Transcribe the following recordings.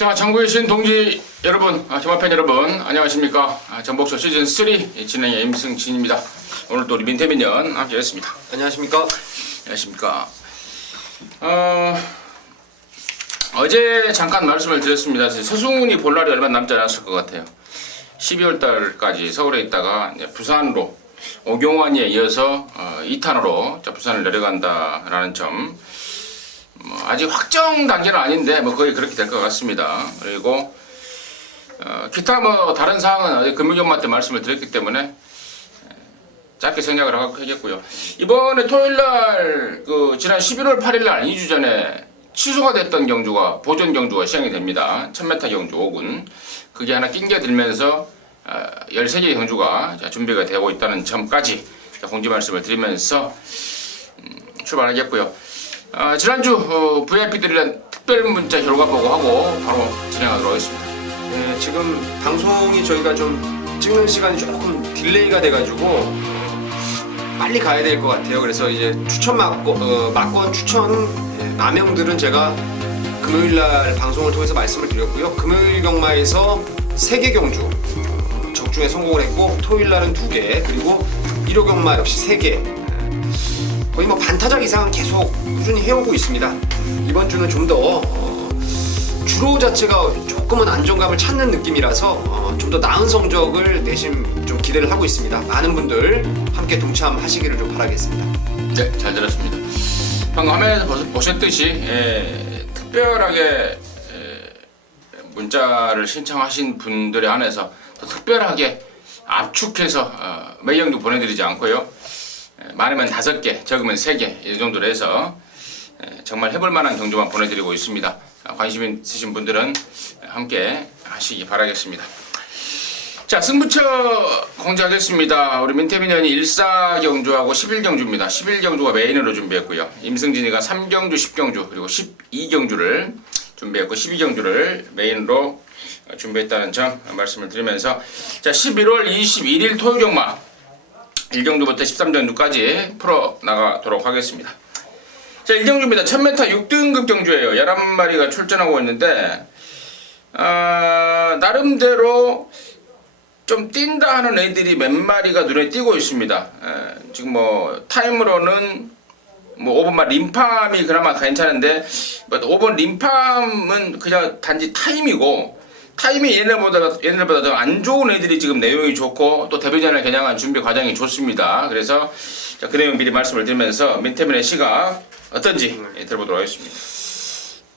자, 전국에 계신 동지 여러분, 점화팬 여러분, 안녕하십니까. 전복쇼 시즌3 진행의 임승진입니다. 오늘 또 우리 민태민연 함께했습니다. 안녕하십니까. 안녕하십니까. 어제 잠깐 말씀을 드렸습니다. 서승훈이 볼 날이 얼마 남지 않았을 것 같아요. 12월 달까지 서울에 있다가 이제 부산으로 오경환이에 이어서 2탄으로 부산을 내려간다라는 점. 아직 확정 단계는 아닌데 거의 그렇게 될 것 같습니다. 그리고 기타 다른 사항은 어제 금요일마 때 말씀을 드렸기 때문에 짧게 생략을 하겠고요. 이번에 토요일날 지난 11월 8일날 2주 전에 취소가 됐던 경주가 보존 경주가 시행이 됩니다. 1000m 경주 5군 그게 하나 낑겨들면서 13개의 경주가 준비가 되고 있다는 점까지 공지 말씀을 드리면서 출발하겠고요. 지난주 VIP들이란 특별 문자 결과 보고하고 바로 진행하도록 하겠습니다. 네, 지금 방송이 저희가 좀 찍는 시간이 조금 딜레이가 돼가지고 빨리 가야 될 것 같아요. 그래서 이제 추천 막권 추천 마명들은 제가 금요일날 방송을 통해서 말씀을 드렸고요. 금요일 경마에서 3개 경주 적중에 성공을 했고 토요일날은 2개 그리고 일요 경마 역시 3개 거의 반타작 이상은 계속 꾸준히 해오고 있습니다. 이번 주는 좀 더 주로 자체가 조금은 안정감을 찾는 느낌이라서 좀 더 나은 성적을 내심 좀 기대를 하고 있습니다. 많은 분들 함께 동참하시기를 좀 바라겠습니다. 네, 잘 들었습니다. 방금 화면에서 보셨듯이 특별하게 문자를 신청하신 분들에 한해서 더 특별하게 압축해서 매형도 보내드리지 않고요. 많으면 5개, 적으면 3개 이 정도로 해서 정말 해볼 만한 경주만 보내드리고 있습니다. 관심 있으신 분들은 함께 하시기 바라겠습니다. 자, 승부처 공지하겠습니다. 우리 민태민연이 14경주하고 11경주입니다. 11경주가 메인으로 준비했고요. 임승진이가 3경주, 10경주 그리고 12경주를 준비했고 12경주를 메인으로 준비했다는 점 말씀을 드리면서 자, 11월 21일 토요일 경마 1경주부터 13경주까지 풀어나가도록 하겠습니다. 자, 1경주입니다. 1000m 6등급 경주예요. 11마리가 출전하고 있는데 나름대로 좀 뛴다 하는 애들이 몇 마리가 눈에 띄고 있습니다. 지금 타임으로는 5번마 림팜이 그나마 괜찮은데 5번 림팜은 그냥 단지 타임이고 타임이 얘네들보다 더 안 좋은 애들이 지금 내용이 좋고 또 데뷔전을 겨냥한 준비 과정이 좋습니다. 그래서 그 내용 미리 말씀을 드리면서 민태민의 시각 어떤지 들어보도록 하겠습니다.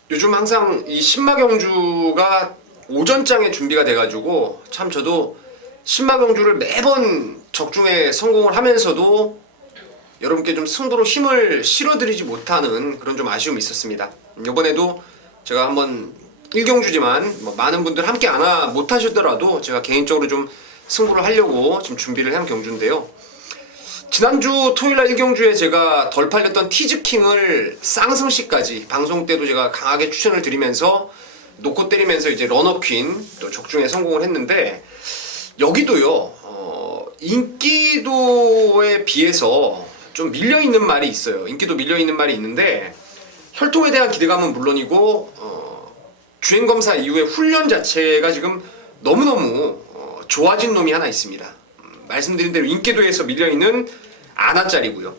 요즘 항상 이 신마경주가 오전장에 준비가 돼가지고 참 저도 신마경주를 매번 적중에 성공을 하면서도 여러분께 좀 승부로 힘을 실어드리지 못하는 그런 좀 아쉬움이 있었습니다. 이번에도 제가 한번 1경주지만 많은 분들 함께 못하시더라도 제가 개인적으로 좀 승부를 하려고 지금 준비를 한 경주인데요. 지난주 토요일날 1경주에 제가 덜 팔렸던 티즈킹을 쌍승시까지 방송 때도 제가 강하게 추천을 드리면서 놓고 때리면서 이제 런업퀸 또 적중에 성공을 했는데 여기도요 인기도에 비해서 좀 밀려있는 말이 있어요. 인기도 밀려있는 말이 있는데 혈통에 대한 기대감은 물론이고 주행검사 이후에 훈련 자체가 지금 너무너무 좋아진 놈이 하나 있습니다. 말씀드린 대로 인기도에서 밀려있는 아나짜리고요.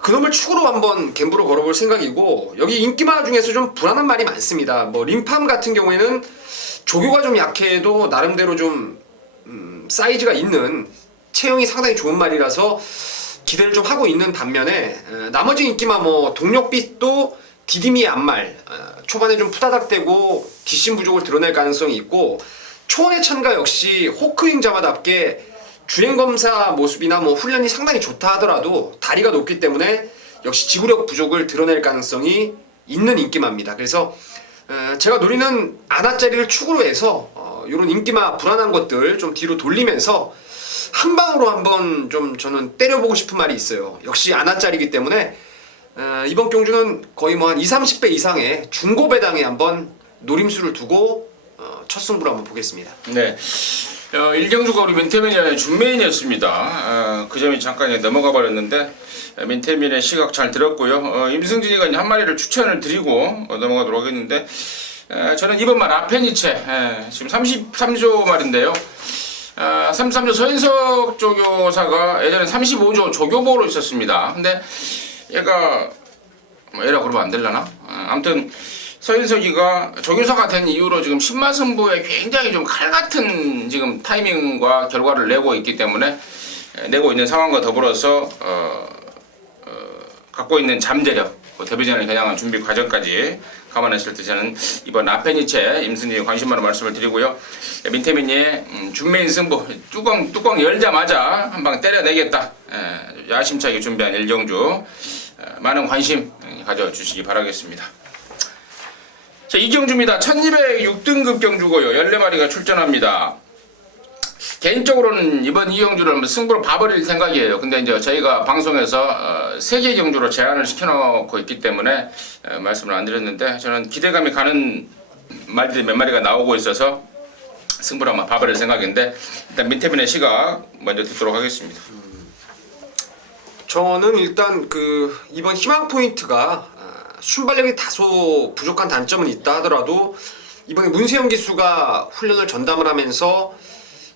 그 놈을 축으로 한번 갬브로 걸어볼 생각이고 여기 인기마 중에서 좀 불안한 말이 많습니다. 림팜 같은 경우에는 조교가 좀 약해도 나름대로 좀 사이즈가 있는 체형이 상당히 좋은 말이라서 기대를 좀 하고 있는 반면에 나머지 인기마 동력빛도 디디미의 앞말 초반에 좀 푸다닥대고 뒷심 부족을 드러낼 가능성이 있고 초원의 찬가 역시 호크윙 자마답게 주행검사 모습이나 훈련이 상당히 좋다 하더라도 다리가 높기 때문에 역시 지구력 부족을 드러낼 가능성이 있는 인기마입니다. 그래서 제가 노리는 아나짜리를 축으로 해서 이런 인기마 불안한 것들 좀 뒤로 돌리면서 한 방으로 한번 좀 저는 때려보고 싶은 말이 있어요. 역시 아나짜리이기 때문에 이번 경주는 거의 한 20-30배 이상의 중고 배당에 한번 노림수를 두고 첫 승부를 한번 보겠습니다. 네. 1경주가 우리 민태민의 준메인이었습니다. 그 점이 잠깐 넘어가 버렸는데 민태민의 시각 잘 들었고요. 임승진이가 한 마리를 추천을 드리고 넘어가도록 하겠는데 저는 이번 말 아페니체 지금 33조 말인데요. 33조 서인석 조교사가 예전에 35조 조교보로 있었습니다. 근데 얘가 뭐 얘라 그러면 안 되려나? 아무튼 서인석이가 조교사가 된 이후로 지금 신마승부에 굉장히 좀 칼같은 지금 타이밍과 결과를 내고 있기 때문에 내고 있는 상황과 더불어서 갖고 있는 잠재력, 데뷔전을 겨냥한 준비 과정까지 감안했을 때 저는 이번 아페니체 임승진에 관심 많은 말씀을 드리고요. 민태민의 준메인 승부 뚜껑 열자마자 한 방 때려내겠다. 야심차게 준비한 일경주 많은 관심 가져주시기 바라겠습니다. 자, 이경주입니다. 1206등급 경주고요. 14마리가 출전합니다. 개인적으로는 이번 이경주를 한번 승부로 봐버릴 생각이에요. 근데 이제 저희가 방송에서 세계 경주로 제한을 시켜놓고 있기 때문에 말씀을 안 드렸는데 저는 기대감이 가는 말들이 몇 마리가 나오고 있어서 승부를 한번 봐버릴 생각인데 일단 민태빈의 시각 먼저 듣도록 하겠습니다. 저는 일단 이번 희망 포인트가 순발력이 다소 부족한 단점은 있다 하더라도 이번에 문세영 기수가 훈련을 전담을 하면서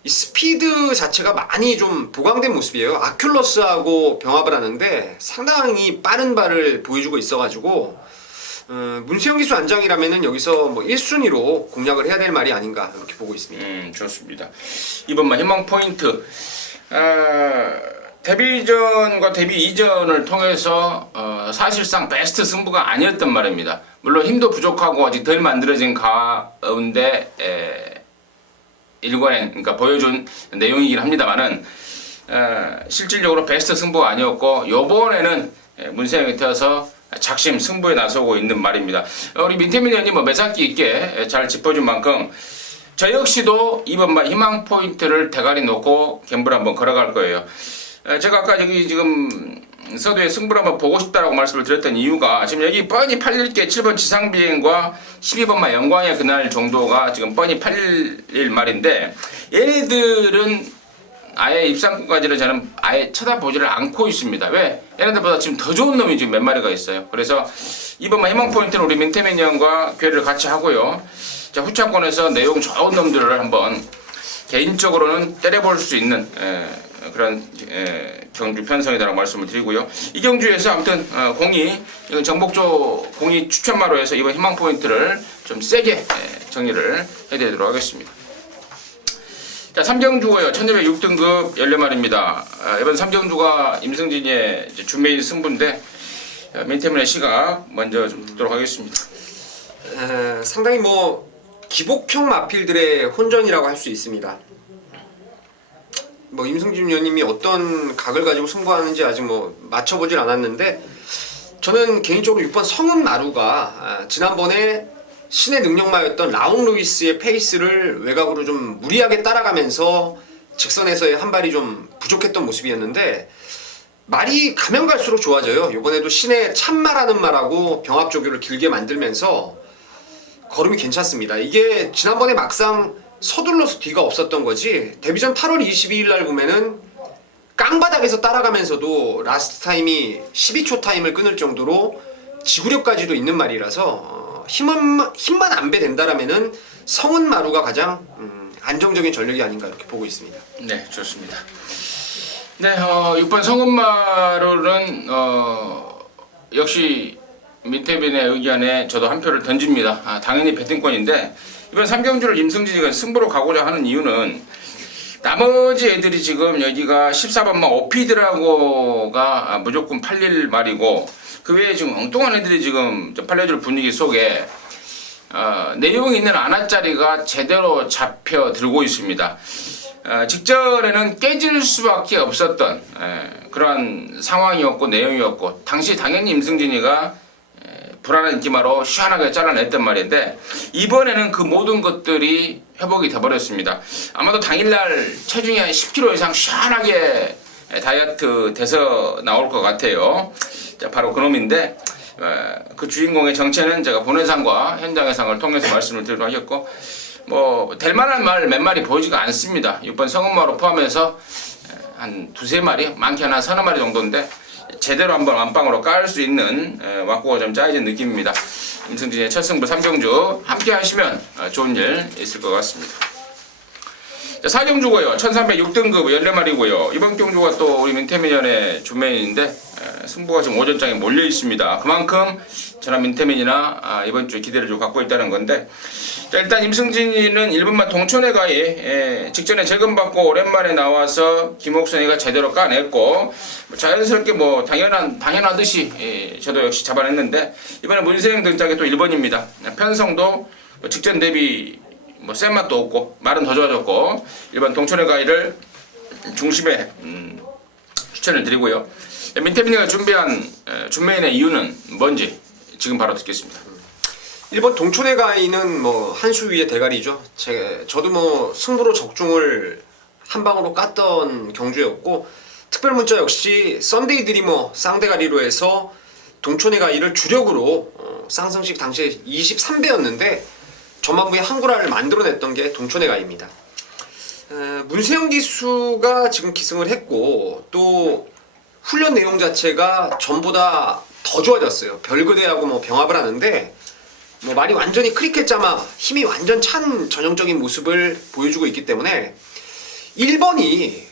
이 스피드 자체가 많이 좀 보강된 모습이에요. 아큘러스하고 병합을 하는데 상당히 빠른 발을 보여주고 있어가지고 문세영 기수 안장이라면은 여기서 뭐 1순위로 공략을 해야 될 말이 아닌가 이렇게 보고 있습니다. 좋습니다. 이번만 희망 포인트 데뷔전과 데뷔 이전을 통해서 사실상 베스트 승부가 아니었단 말입니다. 물론 힘도 부족하고 아직 덜 만들어진 가운데 일관행 그러니까 보여준 내용이긴 합니다만은 실질적으로 베스트 승부가 아니었고 요번에는 문세영이 태워서 작심 승부에 나서고 있는 말입니다. 우리 민태민 의원님 매사기 있게 잘 짚어준 만큼 저 역시도 이번만 희망 포인트를 대가리 놓고 갬블 한번 걸어갈 거예요. 제가 아까 여기 지금 서두에 승부를 한번 보고 싶다라고 말씀을 드렸던 이유가 지금 여기 뻔히 팔릴 게 7번 지상비행과 12번만 영광의 그날 정도가 지금 뻔히 팔릴 말인데 얘네들은 아예 입상권까지는 저는 아예 쳐다보지를 않고 있습니다. 왜? 얘네들보다 지금 더 좋은 놈이 지금 몇 마리가 있어요. 그래서 이번만 희망 포인트는 우리 민태민 형과 교류를 같이 하고요. 자, 후차권에서 내용 좋은 놈들을 한번 개인적으로는 때려볼 수 있는 그런 경주 편성이라고 말씀을 드리고요. 이 경주에서 아무튼 공이 이건 정복조 공이 추천마로 해서 이번 희망 포인트를 좀 세게 정리를 해드리도록 하겠습니다. 자, 3경주고요. 1206등급 14마리입니다. 이번 3경주가 임승진의 준메인 승부인데 민태민의 시각 먼저 좀 듣도록 하겠습니다. 상당히 뭐 기복형 마필들의 혼전이라고 할 수 있습니다. 뭐 임승진 위원님이 어떤 각을 가지고 승부하는지 아직 뭐 맞춰보질 않았는데 저는 개인적으로 6번 성은 마루가 지난번에 신의 능력마였던 라운 루이스의 페이스를 외곽으로 좀 무리하게 따라가면서 직선에서의 한 발이 좀 부족했던 모습이었는데 말이 가면 갈수록 좋아져요. 이번에도 신의 참말하는 말하고 병합 조교를 길게 만들면서 걸음이 괜찮습니다. 이게 지난번에 막상 서둘러서 뒤가 없었던 거지 데뷔전 8월 22일 날 보면은 깡바닥에서 따라가면서도 라스트 타임이 12초 타임을 끊을 정도로 지구력까지도 있는 말이라서 힘만 안 배된다라면은 성은 마루가 가장 안정적인 전력이 아닌가 이렇게 보고 있습니다. 네, 좋습니다. 네, 6번 성은마루는 역시 민태빈의 의견에 저도 한 표를 던집니다. 당연히 배팅권인데 이번 3경주를 임승진이가 승부로 가고자 하는 이유는 나머지 애들이 지금 여기가 14번만 오피드라고가 무조건 팔릴 말이고 그 외에 지금 엉뚱한 애들이 지금 팔려줄 분위기 속에 내용이 있는 아나짜리가 제대로 잡혀 들고 있습니다. 직전에는 깨질 수밖에 없었던 그러한 상황이었고 내용이었고 당시 당연히 임승진이가 불안한 인기마로 시원하게 잘라냈단 말인데 이번에는 그 모든 것들이 회복이 돼버렸습니다. 아마도 당일날 체중이 한 10kg 이상 시원하게 다이어트 돼서 나올 것 같아요. 자, 바로 그놈인데 그 주인공의 정체는 제가 본회상과 현장의상을 통해서 말씀을 드리도록 하겠고 뭐 될만한 말 몇 마리 보이지가 않습니다. 6번 성은마로 포함해서 한 두세 마리 많게 한 서너 마리 정도인데 제대로 한번 완빵으로 깔 수 있는 왁구가 좀 짜여진 느낌입니다. 임승진의 첫 승부 3경주 함께 하시면 좋은 일 있을 것 같습니다. 자, 4경주고요. 1306등급 14마리고요. 이번 경주가 또 우리 민태민연의 주메인인데 승부가 지금 오전장에 몰려 있습니다. 그만큼 저는 민태민이나 이번 주에 기대를 좀 갖고 있다는 건데, 자, 일단 임승진이는 1번만 동천의 가이 직전에 재검받고 오랜만에 나와서 김옥선이가 제대로 까냈고 자연스럽게 뭐 당연하듯이 저도 역시 잡아냈는데, 이번에 문세영 등짝에 또 1번입니다. 편성도 직전 대비 뭐 센 맛도 없고 말은 더 좋아졌고, 일반 동천의 가이를 중심에 추천을 드리고요. 민태민이가 준비한 준메인의 이유는 뭔지 지금 바로 듣겠습니다. 1번 동촌의 가이는 뭐 한 수 위의 대가리죠. 저도 뭐 승부로 적중을 한 방으로 깠던 경주였고, 특별 문자 역시 썬데이 드리머 쌍대가리로 해서 동촌의 가이를 주력으로 쌍승식 당시에 23배였는데 전반부에 한구라를 만들어냈던 게 동촌의 가이입니다. 문세영 기수가 지금 기승을 했고, 또 훈련 내용 자체가 전보다 더 좋아졌어요. 별그대하고 뭐 병합을 하는데 뭐 말이 완전히 크리켓 자마, 힘이 완전 찬 전형적인 모습을 보여주고 있기 때문에 1번이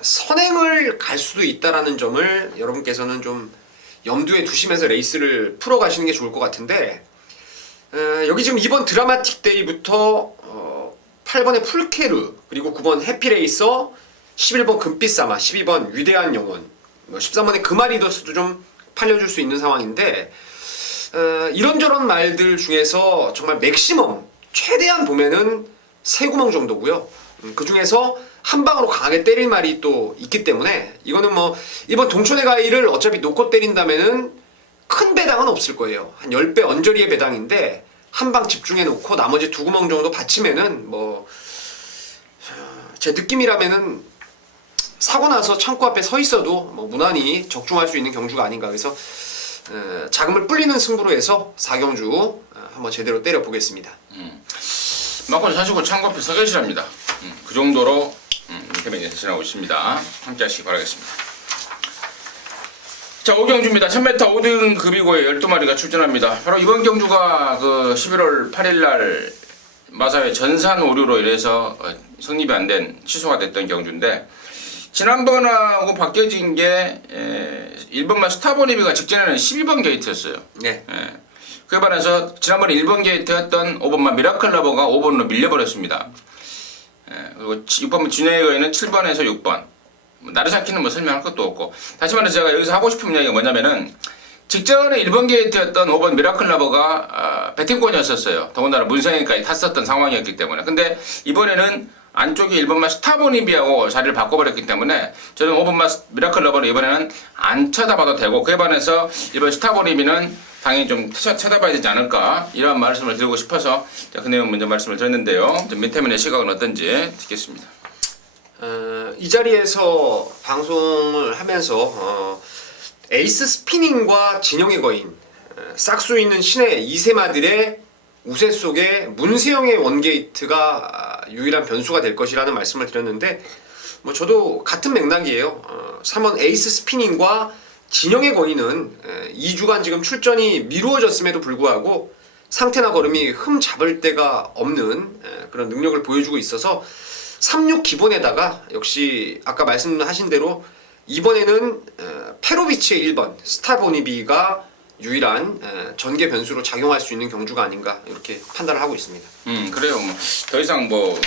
선행을 갈 수도 있다라는 점을 여러분께서는 좀 염두에 두시면서 레이스를 풀어가시는 게 좋을 것 같은데, 여기 지금 2번 드라마틱 데이부터 8번의 풀케르, 그리고 9번 해피레이서, 11번 금빛사마, 12번 위대한 영혼, 13번의 금아리더스도 좀 팔려줄 수 있는 상황인데, 이런저런 말들 중에서 정말 맥시멈 최대한 보면은 3구멍 정도고요. 그 중에서 한 방으로 강하게 때릴 말이 또 있기 때문에 이거는 뭐 이번 동촌의 가이를 어차피 놓고 때린다면은 큰 배당은 없을 거예요. 한 10배 언저리의 배당인데 한 방 집중해 놓고 나머지 2구멍 정도 받치면은 뭐 제 느낌이라면은 사고 나서 창고 앞에 서 있어도 뭐 무난히 적중할 수 있는 경주가 아닌가. 그래서 자금을 불리는 승부로 해서 4경주 한번 제대로 때려보겠습니다. 막걸리 사시고 창고 앞에 서 계시랍니다. 그 정도로 민태민이 대신하고 있습니다. 함께 하시기 바라겠습니다. 자, 5경주입니다. 1000m 5등급이고요. 12마리가 출전합니다. 바로 이번 경주가 그 11월 8일날 마사회 전산 오류로 인해서 성립이 안 된, 취소가 됐던 경주인데, 지난번하고 바뀌어진 게 1번만 스타보니비가 직전에는 12번 게이트였어요. 네. 그에 반해서 지난번에 1번 게이트였던 5번만 미라클 러버가 5번으로 밀려버렸습니다. 그리고 6번만 준혜거에는 7번에서 6번. 나르사키는 뭐 설명할 것도 없고. 다시 말해서 제가 여기서 하고 싶은 이야기가 뭐냐면은, 직전에 1번 게이트였던 5번 미라클 러버가 배팅권이었었어요. 더군다나 문세영이까지 탔었던 상황이었기 때문에. 근데 이번에는 안쪽에 1번만 스타보니비하고 자리를 바꿔버렸기 때문에 저는 5번만 미라클 러버는 이번에는 안 쳐다봐도 되고, 그에 반해서 1번 스타보니비는 당연히 좀 쳐다봐야 되지 않을까, 이런 말씀을 드리고 싶어서 그 내용 먼저 말씀을 드렸는데요. 민태민의 시각은 어떤지 듣겠습니다. 이 자리에서 방송을 하면서 에이스 스피닝과 진영의 거인, 싹수 있는 신의 이세마들의 우세 속에 문세영의 원게이트가 유일한 변수가 될 것이라는 말씀을 드렸는데, 뭐 저도 같은 맥락이에요. 3번 에이스 스피닝과 진영의 거인은 2주간 지금 출전이 미루어졌음에도 불구하고 상태나 걸음이 흠 잡을 데가 없는 그런 능력을 보여주고 있어서 36 기본에다가 역시 아까 말씀하신 대로 이번에는 페로비치의 1번 스타보니비가 유일한 전개 변수로 작용할 수 있는 경주가 아닌가, 이렇게 판단을 하고 있습니다. 그래요. 뭐 더 이상 뭐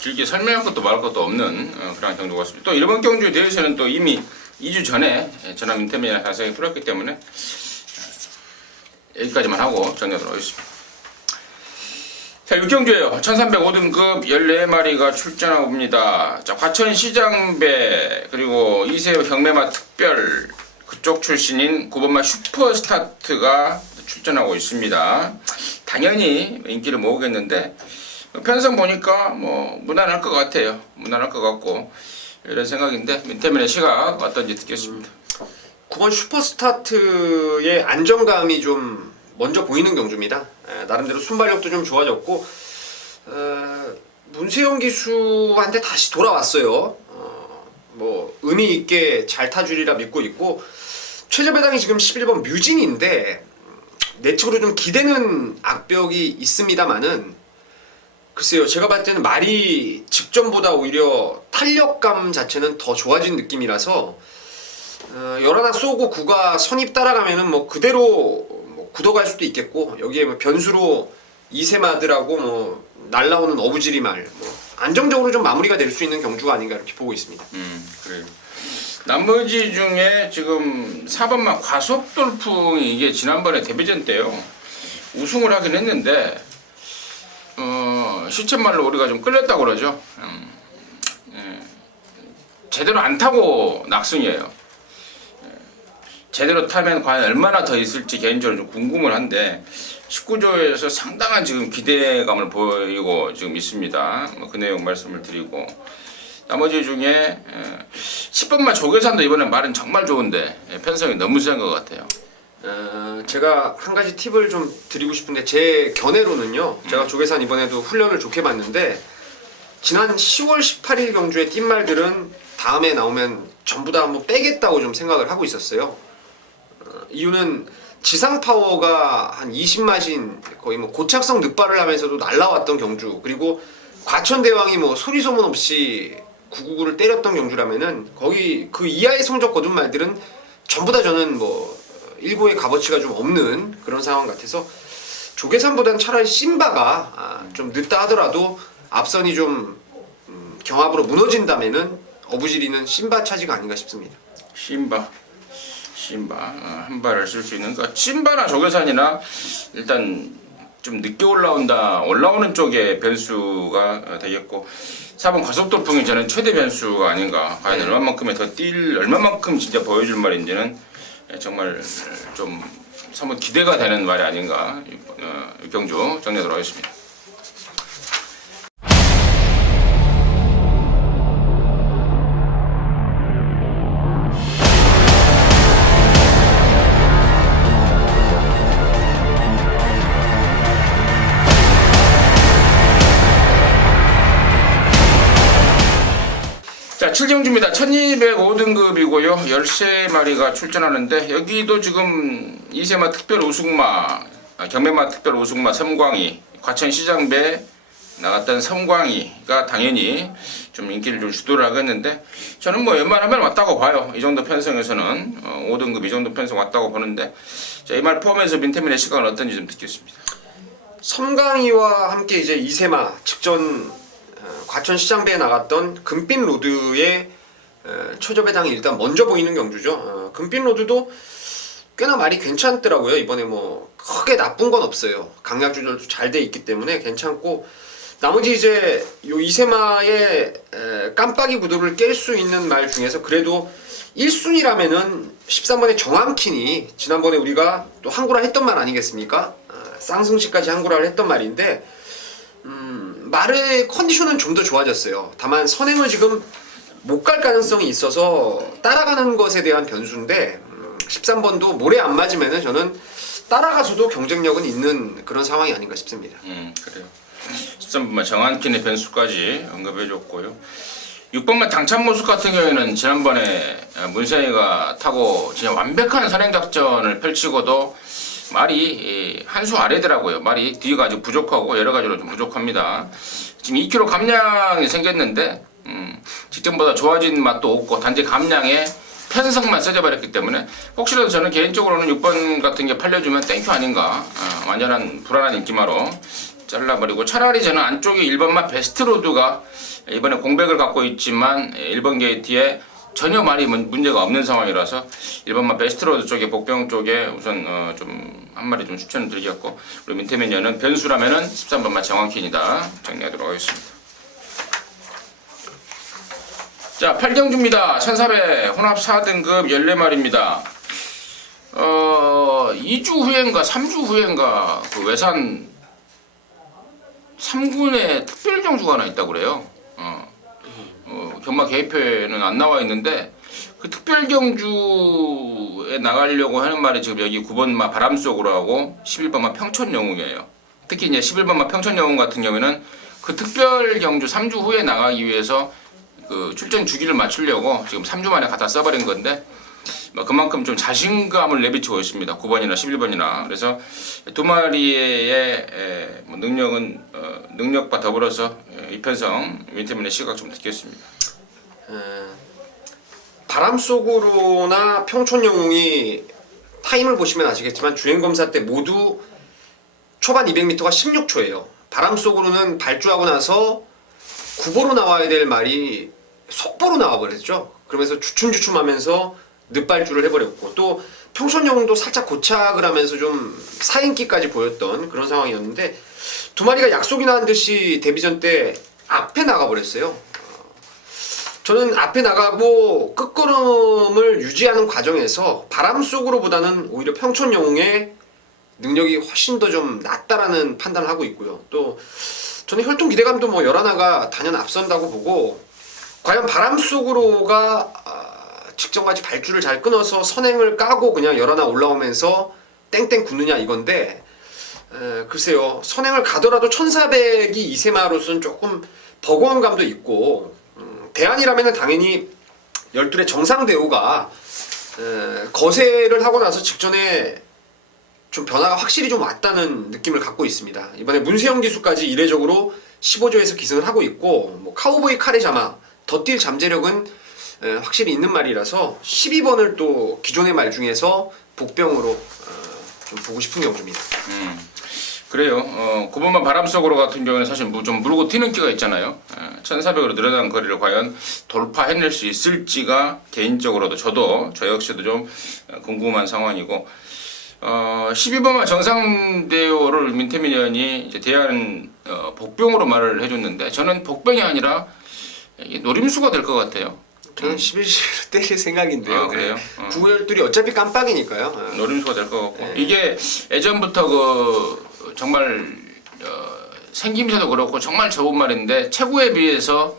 길게 설명할 것도 말할 것도 없는 그런 경주 같습니다. 또 이번 경주에 대해서는 또 이미 2주 전에 전남 민태민이랑 자세히 풀었기 때문에 여기까지만 하고 정리하도록 하겠습니다. 자, 6경주예요. 1305등급 14마리가 출전하고 옵니다. 자, 과천시장배, 그리고 이세호 경매마 특별 그쪽 출신인 9번마 슈퍼스타트가 출전하고 있습니다. 당연히 인기를 모으겠는데, 편성 보니까 뭐 무난할 것 같아요. 무난할 것 같고, 이런 생각인데 민태민의 시각 어떤지 듣겠습니다. 9번 슈퍼스타트의 안정감이 좀 먼저 보이는 경주입니다. 나름대로 순발력도 좀 좋아졌고, 문세영 기수한테 다시 돌아왔어요. 뭐 의미 있게 잘 타주리라 믿고 있고, 최저 배당이 지금 11번 뮤진인데 내측으로 좀 기대는 악벽이 있습니다만은 글쎄요, 제가 봤을 때는 말이 직전보다 오히려 탄력감 자체는 더 좋아진 느낌이라서 열 하나 쏘고 구가 선입 따라가면은 뭐 그대로 뭐 굳어갈 수도 있겠고, 여기에 뭐 변수로 이세마드라고 뭐 날라오는 어부지리 말, 뭐 안정적으로 좀 마무리가 될 수 있는 경주가 아닌가 이렇게 보고 있습니다. 그래요. 나머지 중에 지금 4번만 과속돌풍이 이게 지난번에 데뷔전 때요 우승을 하긴 했는데 시쳇말로 우리가 좀 끌렸다고 그러죠. 제대로 안 타고 낙승이에요. 제대로 타면 과연 얼마나 더 있을지 개인적으로 좀 궁금을 한데 19조에서 상당한 지금 기대감을 보이고 지금 있습니다. 그 내용 말씀을 드리고, 나머지 중에 10번만 조계산도 이번에 말은 정말 좋은데 편성이 너무 센 것 같아요. 제가 한 가지 팁을 좀 드리고 싶은데, 제 견해로는요, 제가 조계산 이번에도 훈련을 좋게 봤는데 지난 10월 18일 경주의 뛴말들은 다음에 나오면 전부 다 한번 빼겠다고 좀 생각을 하고 있었어요. 이유는 지상 파워가 한 20마신 거의 뭐 고착성 늑발을 하면서도 날라왔던 경주, 그리고 과천대왕이 뭐 소리 소문 없이 999를 때렸던 경주라면은 거기 그 이하의 성적 거둔 말들은 전부 다 저는 뭐 일고의 값어치가 좀 없는 그런 상황 같아서 조계산보다는 차라리 심바가 좀 늦다 하더라도 앞선이 좀 경합으로 무너진다면은 어부지리는 심바 차지가 아닌가 싶습니다. 심바 한 발을 쓸 수 있는, 그러니까 심바나 조계산이나 일단 좀 늦게 올라오는 쪽에 변수가 되겠고, 4번 과속돌풍이 저는 최대 변수가 아닌가. 과연 얼마만큼의 얼마만큼 진짜 보여줄 말인지는 정말 좀 한번 기대가 되는 말이 아닌가. 경주 정리하도록 하겠습니다. 자, 7경주입니다. 1205등급이고요. 13마리가 출전하는데, 여기도 지금 이세마 특별 우승마, 경매마 특별 우승마 섬광이, 과천시장배 나갔던 섬광이가 당연히 좀 인기를 좀 주도를 하겠는데, 저는 뭐 웬만하면 왔다고 봐요. 이 정도 편성에서는 5등급 이 정도 편성 왔다고 보는데, 자, 이 말 포함해서 민태민의 시각은 어떤지 좀 듣겠습니다. 섬광이와 함께 이제 이세마 직전 과천시장배에 나갔던 금빛 로드의 초저배당이 일단 먼저 보이는 경주죠. 금빛 로드도 꽤나 말이 괜찮더라고요. 이번에 뭐 크게 나쁜 건 없어요. 강약 조절도 잘 돼 있기 때문에 괜찮고, 나머지 이제 요 이세마의 깜빡이 구도를 깰 수 있는 말 중에서 그래도 1순위라면은 13번의 정암킨이 지난번에 우리가 또 항구라 했던 말 아니겠습니까? 쌍승시까지 항구라를 했던 말인데, 말의 컨디션은 좀 더 좋아졌어요. 다만 선행을 지금 못 갈 가능성이 있어서 따라가는 것에 대한 변수인데, 13번도 모래 안 맞으면은 저는 따라가서도 경쟁력은 있는 그런 상황이 아닌가 싶습니다. 그래요. 13번만 정한킨의 변수까지 언급해줬고요. 6번만 당찬모습 같은 경우에는 지난번에 문세희가 타고 진짜 완벽한 선행 작전을 펼치고도 말이 한 수 아래더라고요. 말이 뒤가 아직 부족하고 여러 가지로 좀 부족합니다. 지금 2kg 감량이 생겼는데 직전보다 좋아진 맛도 없고 단지 감량에 편성만 써져버렸기 때문에 혹시라도 저는 개인적으로는 6번 같은 게 팔려주면 땡큐 아닌가. 완전한 불안한 인기마로 잘라버리고, 차라리 저는 안쪽에 1번만 베스트로드가 이번에 공백을 갖고 있지만 1번 게이트에 전혀 말이 문제가 없는 상황이라서 1번만 베스트로드 쪽에 복병 쪽에 우선 좀 한 마리 좀 추천을 드리겠고, 그리고 민태매니아는 변수라면은 13번만 정확킨이다 정리하도록 하겠습니다. 자, 8경주입니다. 1400 혼합 4등급 14마리입니다. 2주 후인가 3주 후인가 그 외산 3군에 특별경주가 하나 있다고 그래요. 경마 개입회는 안 나와 있는데 그 특별경주에 나가려고 하는 말이 지금 여기 9번마 바람속으로 하고 11번마 평촌영웅이에요. 특히 이제 11번마 평촌영웅 같은 경우에는 그 특별경주 3주 후에 나가기 위해서 그 출전 주기를 맞추려고 지금 3주 만에 갖다 써버린 건데, 뭐 그만큼 좀 자신감을 내비치고 있습니다. 9번이나 11번이나. 그래서 두 마리의 뭐 능력과 더불어서 이편성 윈터민의 시각 좀 듣겠습니다. 바람 속으로나 평촌 영웅이 타임을 보시면 아시겠지만 주행 검사 때 모두 초반 200m가 16초예요. 바람 속으로는 발주하고 나서 구보로 나와야 될 말이 속보로 나와버렸죠. 그러면서 주춤주춤하면서 늦발주를 해버렸고, 또 평촌 영웅도 살짝 고착을 하면서 좀 사인기까지 보였던 그런 상황이었는데, 두 마리가 약속이 난 듯이 데뷔전 때 앞에 나가버렸어요. 저는 앞에 나가고 끝걸음을 유지하는 과정에서 바람 속으로보다는 오히려 평촌 영웅의 능력이 훨씬 더 좀 낫다라는 판단을 하고 있고요. 또 저는 혈통 기대감도 뭐 열하나가 단연 앞선다고 보고, 과연 바람 속으로가 직전까지 발주를 잘 끊어서 선행을 까고 그냥 열하나 올라오면서 땡땡 굳느냐 이건데, 글쎄요, 선행을 가더라도 1400이 이세마로서는 조금 버거운 감도 있고, 대안이라면 당연히 12의 정상 대우가 거세를 하고 나서 직전에 좀 변화가 확실히 좀 왔다는 느낌을 갖고 있습니다. 이번에 문세영 기수까지 이례적으로 15조에서 기승을 하고 있고, 뭐 카우보이 카레자마 덧뛸 잠재력은 확실히 있는 말이라서 12번을 또 기존의 말 중에서 복병으로 좀 보고 싶은 경우입니다. 그래요. 9번만 바람 속으로 같은 경우는 사실 좀 무르고 튀는 끼가 있잖아요. 1400으로 늘어난 거리를 과연 돌파해낼 수 있을지가 개인적으로도 저 역시도 좀 궁금한 상황이고, 12번만 정상대우를 민태민 의원이 이제 대한 복병으로 말을 해줬는데, 저는 복병이 아니라 이게 노림수가 될 것 같아요. 저는 11시로 때릴 생각인데요. 그래요? 9, 12이 어차피 깜빡이니까요. 노림수가 될 것 같고, 이게 예전부터 정말 생김새도 그렇고 정말 좋은 말인데, 체구에 비해서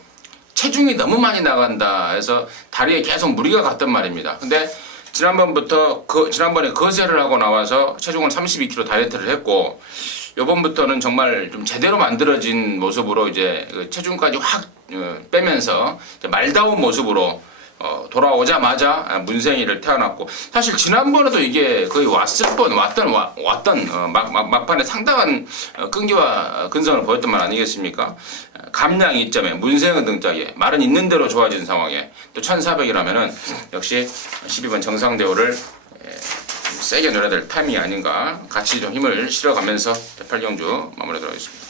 체중이 너무 많이 나간다 해서 다리에 계속 무리가 갔단 말입니다. 근데 지난번에 거세를 하고 나와서 체중을 32kg 다이어트를 했고, 이번부터는 정말 좀 제대로 만들어진 모습으로 이제 체중까지 확 빼면서 말다운 모습으로 돌아오자마자 문생이를 태어났고, 사실 지난번에도 이게 거의 왔던 막판에 상당한 끈기와 근성을 보였던 말 아니겠습니까? 감량 이점에 문생은 등짝에 말은 있는 대로 좋아진 상황에 또 1400이라면은 역시 12번 정상대우를 세게 노려야 될 타이밍이 아닌가, 같이 좀 힘을 실어가면서 8경주 마무리하도록 하겠습니다.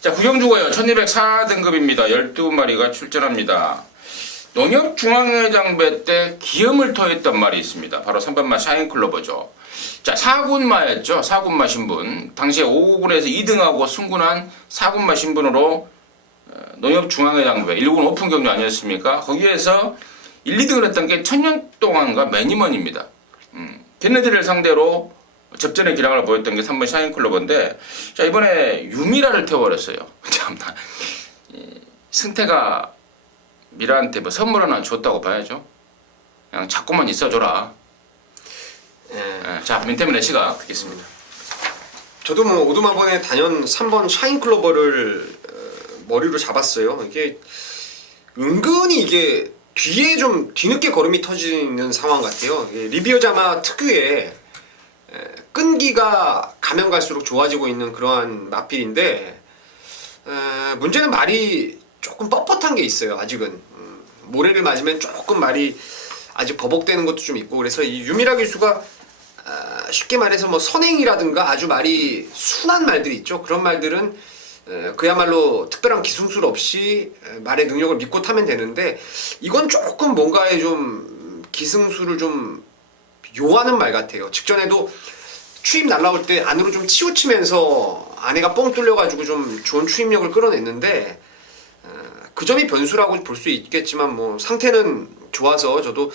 자, 9경주가요 1204등급입니다. 12마리가 출전합니다. 농협중앙회장배 때 기염을 토했던 말이 있습니다. 바로 3번마 샤인클로버죠. 자, 4군마였죠. 4군마 신분. 당시에 5군에서 2등하고 승군한 4군마 신분으로 농협중앙회장배 1군 오픈 경주 아니었습니까? 거기에서 1, 2등을 했던 게 천년 동안과 매니먼입니다. 걔네들을 상대로 접전의 기량을 보였던 게 3번 샤인클로버인데, 자, 이번에 유미라를 태워버렸어요. 참나. 승태가 미라한테 뭐 선물 하나 줬다고 봐야죠. 그냥 자꾸만 있어줘라. 자, 민태민의 시각 듣겠습니다. 저도 뭐 오두마번에 단연 3번 샤인클로버를 머리로 잡았어요. 이게 은근히 이게 뒤에 좀 뒤늦게 걸음이 터지는 상황 같아요. 리비오자마 특유의 끈기가 가면 갈수록 좋아지고 있는 그러한 마필인데, 문제는 말이 조금 뻣뻣한 게 있어요. 아직은 모래를 맞으면 조금 말이 아직 버벅대는 것도 좀 있고, 그래서 이 유미라 기수가 쉽게 말해서 뭐 선행이라든가 아주 말이 순한 말들이 있죠. 그런 말들은 그야말로 특별한 기술술 없이 말의 능력을 믿고 타면 되는데, 이건 조금 뭔가에 좀 기승술을 좀 요하는 말 같아요. 직전에도 추임 날라올 때 안으로 좀 치우치면서 안에가 뻥 뚫려가지고 좀 좋은 추임력을 끌어냈는데, 그 점이 변수라고 볼 수 있겠지만 뭐 상태는 좋아서 저도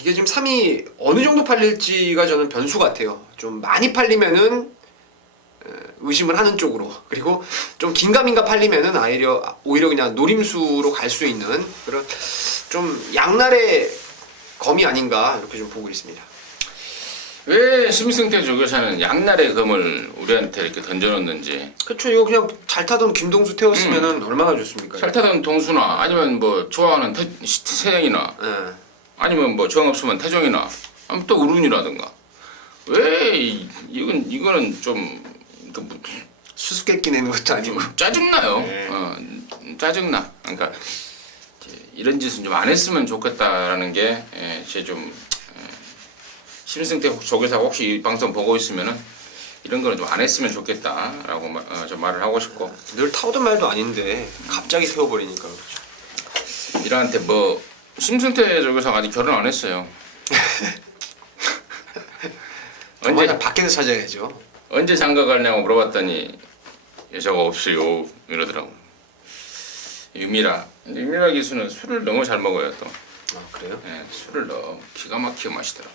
이게 지금 3위 어느 정도 팔릴지가 저는 변수 같아요. 좀 많이 팔리면은 의심을 하는 쪽으로, 그리고 좀 긴가민가 팔리면은 오히려 그냥 노림수로 갈 수 있는 그런 좀 양날의 검이 아닌가 이렇게 좀 보고 있습니다. 왜 심승태 조교사는 양날의 검을 우리한테 이렇게 던져놓는지. 그렇죠. 이거 그냥 잘 타던 김동수 태웠으면은 얼마나 좋습니까? 잘 타던 동수나 아니면 뭐 좋아하는 세영이나 아니면 뭐 정 없으면 태종이나 아니면 또 우룬이라든가 왜 이거는 좀 수수께끼 내는 것도 아니고. 짜증나요. 네. 짜증나. 그러니까 이런 짓은 좀 안 했으면 좋겠다라는 게 제 좀 심승태 조교사가 혹시 이 방송 보고 있으면은 이런 거는 좀 안 했으면 좋겠다라고 좀 말을 하고 싶고 늘 타오던 말도 아닌데 갑자기 세워버리니까 그렇죠. 이라한테 뭐 심승태 조교사가 아직 결혼 안 했어요. 언제 밖에서 찾아야죠. 언제 장가 가냐고 물어봤더니 여자가 없어요 이러더라고. 유미라. 근데 유미라 기수는 술을 너무 잘 먹어요 또. 아 그래요? 네, 술을 너무 기가 막히게 마시더라.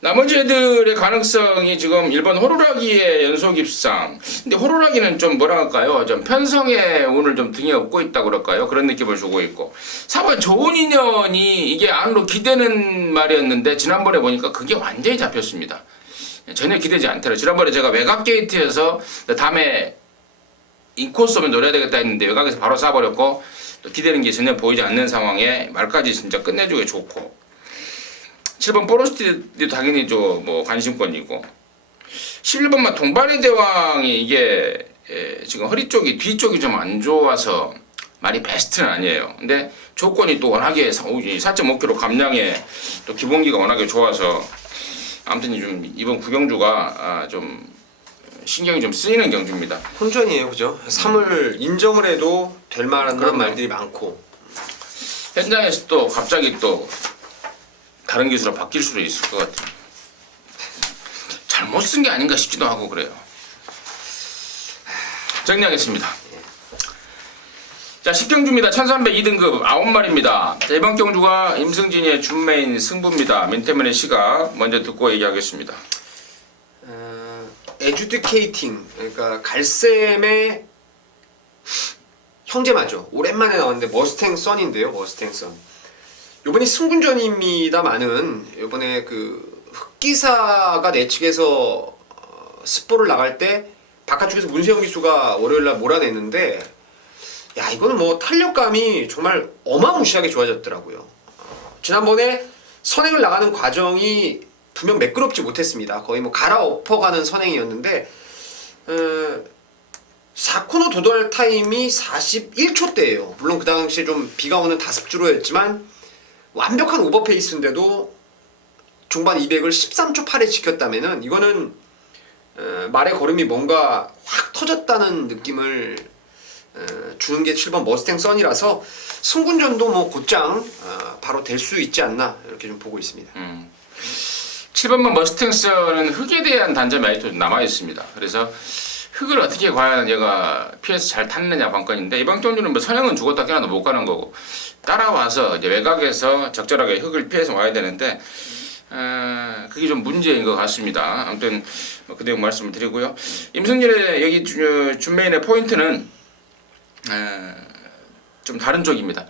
나머지 애들의 가능성이 지금 일본 호루라기의 연속 입상. 근데 호루라기는 좀 뭐라 할까요? 좀 편성의 운을 좀 등에 업고 있다 그럴까요? 그런 느낌을 주고 있고. 4번 좋은 인연이 이게 안으로 기대는 말이었는데 지난번에 보니까 그게 완전히 잡혔습니다. 전혀 기대지 않더라고요. 지난번에 제가 외곽 게이트에서 다음에 인코스 오면 노려야 되겠다 했는데 외곽에서 바로 쏴버렸고 또 기대는 게 전혀 보이지 않는 상황에 말까지 진짜 끝내주기 좋고 7번 포로스티도 당연히 뭐 관심권이고 11번만 동반의 대왕이 이게 지금 허리 쪽이 뒤쪽이 좀 안 좋아서 많이 베스트는 아니에요. 근데 조건이 또 워낙에 4.5kg 감량에 또 기본기가 워낙에 좋아서 아무튼 좀 이번 구경주가 좀 신경이 좀 쓰이는 경주입니다. 혼전이에요, 그죠? 3을 인정을 해도 될 만한 그럼요. 말들이 많고 현장에서 또 갑자기 또 다른 기수로 바뀔 수도 있을 것 같아요. 잘못 쓴 게 아닌가 싶기도 하고 그래요. 정리하겠습니다. 자, 10경주입니다. 1302등급 9마리입니다. 자, 이번 경주가 임승진의 준메인 승부입니다. 민태문의 시각 먼저 듣고 얘기하겠습니다. 에듀케이팅 그러니까 갈샘의 형제마죠. 오랜만에 나왔는데 머스탱 선인데요. 머스탱 선. 요번이 승군전입니다만은 요번에 그 흑기사가 내 측에서 스포를 나갈 때 바깥쪽에서 문세영 기수가 월요일날 몰아냈는데 야 이거는 뭐 탄력감이 정말 어마무시하게 좋아졌더라고요. 지난번에 선행을 나가는 과정이 분명 매끄럽지 못했습니다. 거의 뭐 갈아엎어가는 선행이었는데 4코너 도달 타임이 41초대예요. 물론 그 당시에 좀 비가 오는 다습주로였지만 완벽한 오버페이스인데도 중반 200을 13초 8에 지켰다면은 이거는 말의 걸음이 뭔가 확 터졌다는 느낌을 주는 게 7번 머스탱 선이라서 승군전도 뭐 곧장 바로 될 수 있지 않나 이렇게 좀 보고 있습니다. 7번만 머스탱스는 흙에 대한 단점이 아직도 남아 있습니다. 그래서 흙을 어떻게 과연 얘가 피해서 잘 탔느냐 관건인데 이번 경주는 뭐 선행은 죽었다 깨어나도 못 가는 거고 따라와서 이제 외곽에서 적절하게 흙을 피해서 와야 되는데 그게 좀 문제인 것 같습니다. 아무튼 그 내용 말씀을 드리고요. 임승진의 여기 준메인의 포인트는 좀 다른 쪽입니다.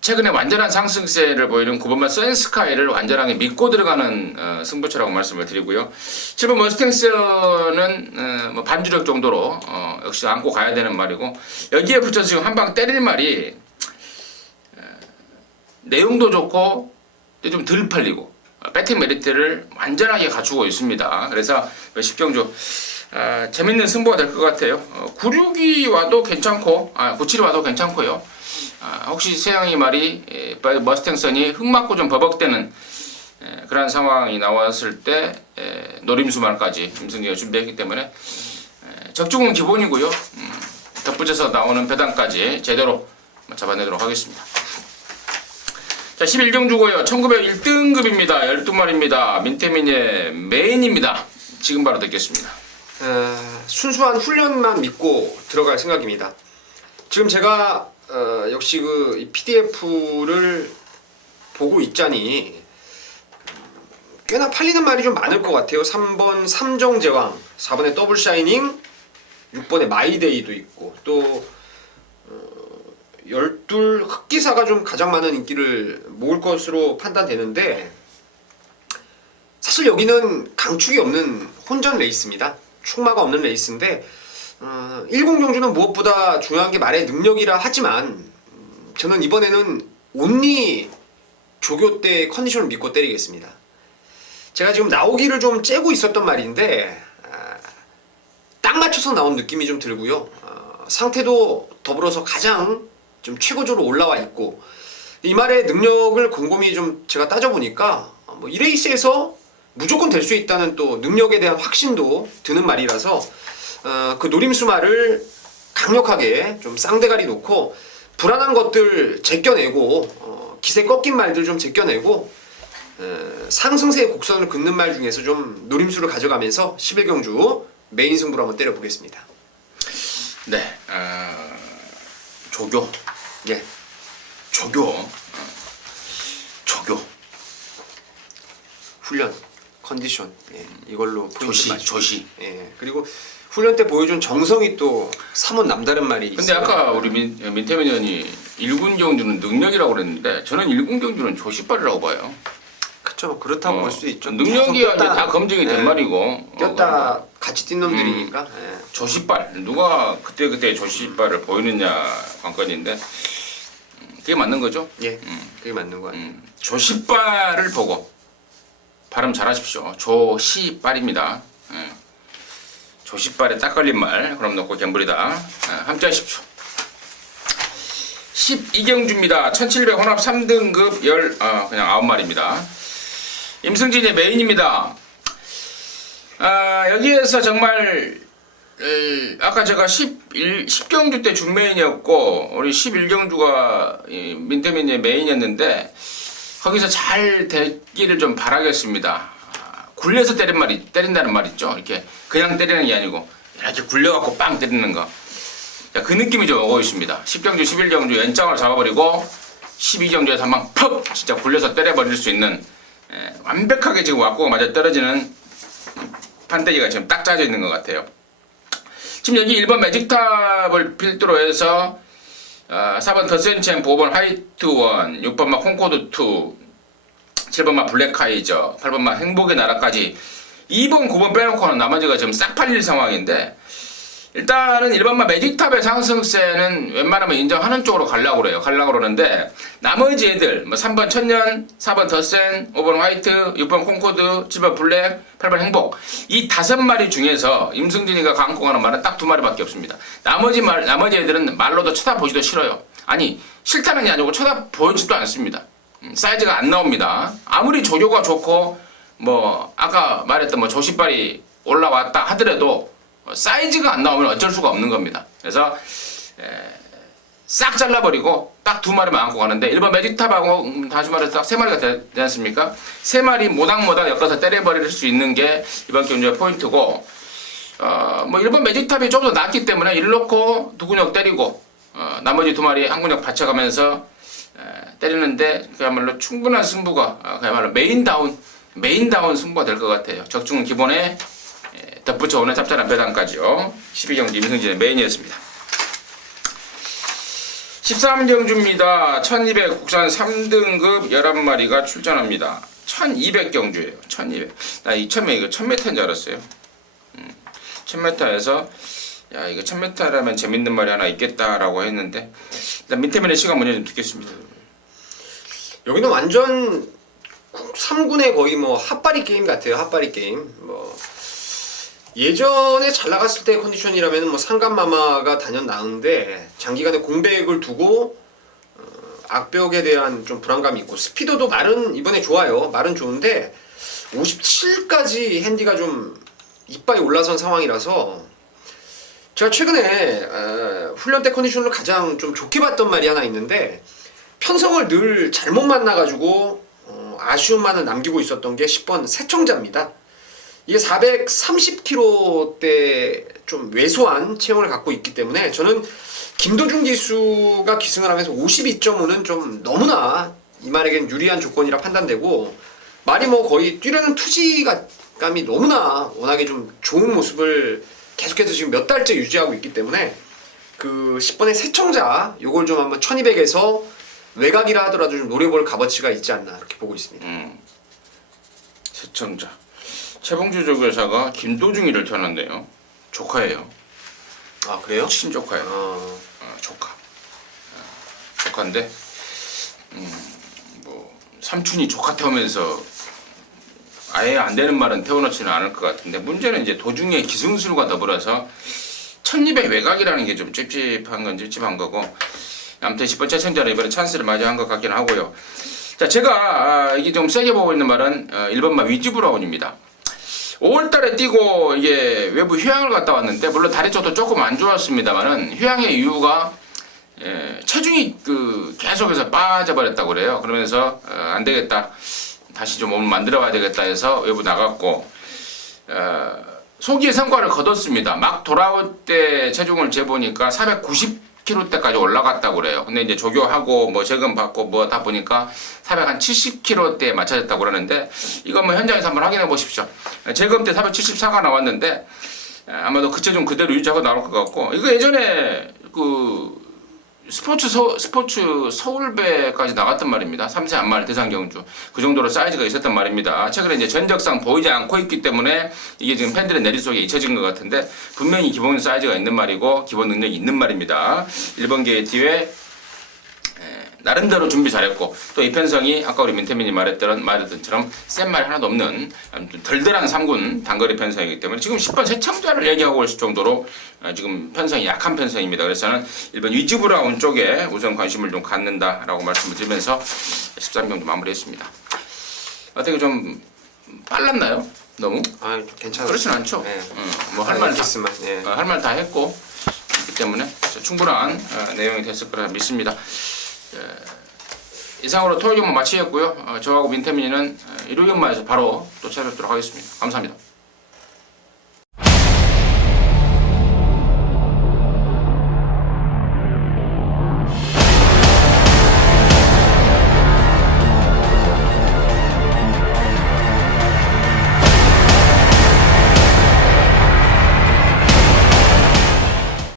최근에 완전한 상승세를 보이는 9번만 센스카이를 완전하게 믿고 들어가는 승부처라고 말씀을 드리고요. 7번 머스탱스는 뭐 반주력 정도로 역시 안고 가야 되는 말이고 여기에 붙여서 지금 한 방 때릴 말이 내용도 좋고 좀 덜 팔리고 배팅 메리트를 완전하게 갖추고 있습니다. 그래서 10경주 재밌는 승부가 될 것 같아요. 96이 와도 괜찮고 97이 와도 괜찮고요. 혹시 세양이 말이 머스탱선이 흙 맞고 좀 버벅대는 그런 상황이 나왔을 때 노림수 말까지 임승기가 준비했기 때문에 적중은 기본이고요. 덧붙여서 나오는 배당까지 제대로 잡아내도록 하겠습니다. 자, 11경주고요. 1901등급입니다. 12마리입니다. 민태민의 메인입니다. 지금 바로 듣겠습니다. 순수한 훈련만 믿고 들어갈 생각입니다. 지금 제가 역시 그 PDF를 보고 있자니 꽤나 팔리는 말이 좀 많을 것 같아요. 3번 삼정제왕, 4번에 더블 샤이닝, 6번에 마이데이도 있고 또 12 흑기사가 좀 가장 많은 인기를 모을 것으로 판단되는데 사실 여기는 강축이 없는 혼전 레이스입니다. 축마가 없는 레이스인데 10경주는 무엇보다 중요한 게 말의 능력이라 하지만 저는 이번에는 온리 조교 때 컨디션을 믿고 때리겠습니다. 제가 지금 나오기를 좀 째고 있었던 말인데 딱 맞춰서 나온 느낌이 좀 들고요. 상태도 더불어서 가장 좀 최고조로 올라와 있고 이 말의 능력을 곰곰이 좀 제가 따져보니까 뭐 이 레이스에서 무조건 될 수 있다는 또 능력에 대한 확신도 드는 말이라서 그 노림수 말을 강력하게 좀 쌍대가리 놓고 불안한 것들 제껴내고 기세 꺾인 말들 좀 제껴내고 상승세의 곡선을 긋는 말 중에서 좀 노림수를 가져가면서 11경주 메인 승부를 한번 때려보겠습니다. 네, 조교. 예. 조교. 훈련, 컨디션, 예, 이걸로 포인트 맞추고. 조시. 예. 그리고 훈련 때 보여준 정성이 또 사뭇 남다른 말이 근데 있어요. 아까 우리 민태민 의원이 1군 경주는 능력이라고 그랬는데 저는 1군 경주는 조시빨이라고 봐요. 그렇죠. 그렇다고 볼 수 있죠. 능력이 계속 이제 다 검증이 된 예. 말이고 뛰었다 같이 뛴 놈들이니까. 예. 조시빨 누가 그때 조시빨을 보이느냐 관건인데 그게 맞는 거죠. 예. 그게 맞는 거 아니에요. 조시빨을 보고 발음 잘하십시오. 조시빨입니다. 예. 조시빨에 딱 걸린 말 그럼 놓고 gem불이다. 함께 하십시오. 12경주입니다. 1700 혼합 3등급 그냥 9마리입니다. 임승진의 메인입니다. 여기에서 정말 아까 제가 10경주 때 준메인이었고 우리 11경주가 민태민의 메인이었는데 거기서 잘 되기를 좀 바라겠습니다. 굴려서 때린다는 말 있죠. 이렇게 그냥 때리는 게 아니고 이렇게 굴려갖고 빵 때리는 거. 자, 그 느낌이 좀 오고 있습니다. 10경주, 11경주 연장을 잡아버리고 12경주에서 한방 퍽 진짜 굴려서 때려버릴 수 있는 완벽하게 지금 왁구가 맞아 떨어지는 판때기가 지금 딱 짜져 있는 것 같아요. 지금 여기 1번 매직탑을 필두로 해서 4번 더센챔, 5번 화이트원, 6번마 콩코드2, 7번마 블랙하이저, 8번마 행복의 나라까지 2번, 9번 빼놓고는 나머지가 지금 싹 팔릴 상황인데 일단은 1번마 매직탑의 상승세는 웬만하면 인정하는 쪽으로 가려고 그러는데 나머지 애들 뭐 3번 천년, 4번 더센, 5번 화이트, 6번 콩코드, 7번 블랙, 8번 행복 이 5마리 중에서 임승진이가 갖고 가는 말은 딱 2마리밖에 없습니다. 나머지 애들은 말로도 쳐다보지도 싫어요. 아니 싫다는 게 아니고 쳐다보지도 않습니다. 사이즈가 안 나옵니다. 아무리 조교가 좋고 뭐 아까 말했던 뭐 조시빨이 올라왔다 하더라도 사이즈가 안 나오면 어쩔 수가 없는 겁니다. 그래서 싹 잘라버리고 딱 2마리만 안고 가는데 1번 매직탑하고 다시 말해서 딱 3마리가 되지 않습니까? 3마리 모닥모닥 엮어서 때려버릴 수 있는 게 이번 경주의 포인트고 뭐 1번 매직탑이 좀 더 낫기 때문에 1 놓고 2근육 때리고 나머지 2마리 한 근육 받쳐가면서 때리는데 그야말로 충분한 승부가 그야말로 메인다운 승부가 될 것 같아요. 적중은 기본에 덧붙여오는 짭짤한 배당까지요. 12경주 임승진의 메인이었습니다. 13경주입니다. 1200 국산 3등급 11마리가 출전합니다. 1200경주예요. 1200. 나 2000m 이거 1000m인 줄 알았어요. 1000m에서 야 이거 1000m라면 재밌는 말이 하나 있겠다라고 했는데 일단 민태민의 시간 먼저 좀 듣겠습니다. 여기는 완전 3군의 거의 뭐 핫바리 게임 같아요. 핫바리 게임. 뭐 예전에 잘 나갔을 때 컨디션이라면 뭐 상간마마가 단연 나은데 장기간의 공백을 두고 악벽에 대한 좀 불안감이 있고 스피드도 말은 이번에 좋아요. 말은 좋은데 57까지 핸디가 좀 이빨이 올라선 상황이라서 제가 최근에 훈련 때 컨디션을 가장 좀 좋게 봤던 말이 하나 있는데 편성을 늘 잘못 만나가지고 아쉬움만을 남기고 있었던 게 10번 새청자입니다. 이게 430kg대 좀 왜소한 체형을 갖고 있기 때문에 저는 김도중 기수가 기승을 하면서 52.5는 좀 너무나 이 말에겐 유리한 조건이라 판단되고 말이 뭐 거의 뛰려는 투지감이 너무나 워낙에 좀 좋은 모습을 계속해서 지금 몇 달째 유지하고 있기 때문에 그 10번의 새청자 요걸 좀 한번 1200에서 외곽이라 하더라도 좀 노려볼 값어치가 있지 않나 이렇게 보고 있습니다. 새청자 최봉주 조교사가 김도중이를 태어났네요. 조카예요. 아 그래요? 친조카예요. 조카. 조카인데 뭐 삼촌이 조카 태우면서 아예 안 되는 말은 태워놓지는 않을 것 같은데 문제는 이제 도중에 기승술과 더불어서 1200 외곽이라는 게 좀 찝찝한 건 찝찝한 거고 아무튼 10번 채청자는 이번에 찬스를 맞이한 것 같긴 하고요. 자, 제가 이게 좀 세게 보고 있는 말은 1번마 위즈브라운입니다. 5월달에 뛰고 이게 외부 휴양을 갔다 왔는데 물론 다리 쪽도 조금 안 좋았습니다만은 휴양의 이유가 체중이 계속해서 빠져버렸다고 그래요. 그러면서 안 되겠다. 다시 좀 몸을 만들어 봐야 되겠다 해서 외부 나갔고 소기의 성과를 거뒀습니다. 막 돌아올 때 체중을 재보니까 490kg대까지 올라갔다고 그래요. 근데 이제 조교하고 뭐 재금 받고 뭐 다 보니까 470kg대에 맞춰졌다고 그러는데 이건 뭐 현장에서 한번 확인해 보십시오. 재금 때 474가 나왔는데 아마도 그 체중 그대로 유지하고 나올 것 같고 이거 예전에 스포츠 서울배까지 나갔단 말입니다. 3세 안말 대상 경주 그 정도로 사이즈가 있었단 말입니다. 최근에 이제 전적상 보이지 않고 있기 때문에 이게 지금 팬들의 내리 속에 잊혀진 것 같은데 분명히 기본 사이즈가 있는 말이고 기본 능력이 있는 말입니다. 1번 게이트에 나름대로 준비 잘했고 또 이편성이 아까 우리 민태민이 말했던 것처럼 센 말이 하나도 없는 덜덜한 3군 단거리 편성이기 때문에 지금 10번 세청자를 얘기하고 있을 정도로 지금 편성이 약한 편성입니다. 그래서 저는 1번 위즈브라운 쪽에 우선 관심을 좀 갖는다라고 말씀을 드리면서 13경주 마무리했습니다. 어떻게 좀 빨랐나요? 너무? 괜찮아요. 그렇진 않죠. 네. 뭐 할 말 네. 할 말 다 했고 그렇기 때문에 충분한 내용이 됐을 거라 믿습니다. 이상으로 토요일 경만 마치겠고요. 저하고 민태민이는 일요일 경마에서 바로 또 찾아뵙도록 하겠습니다. 감사합니다.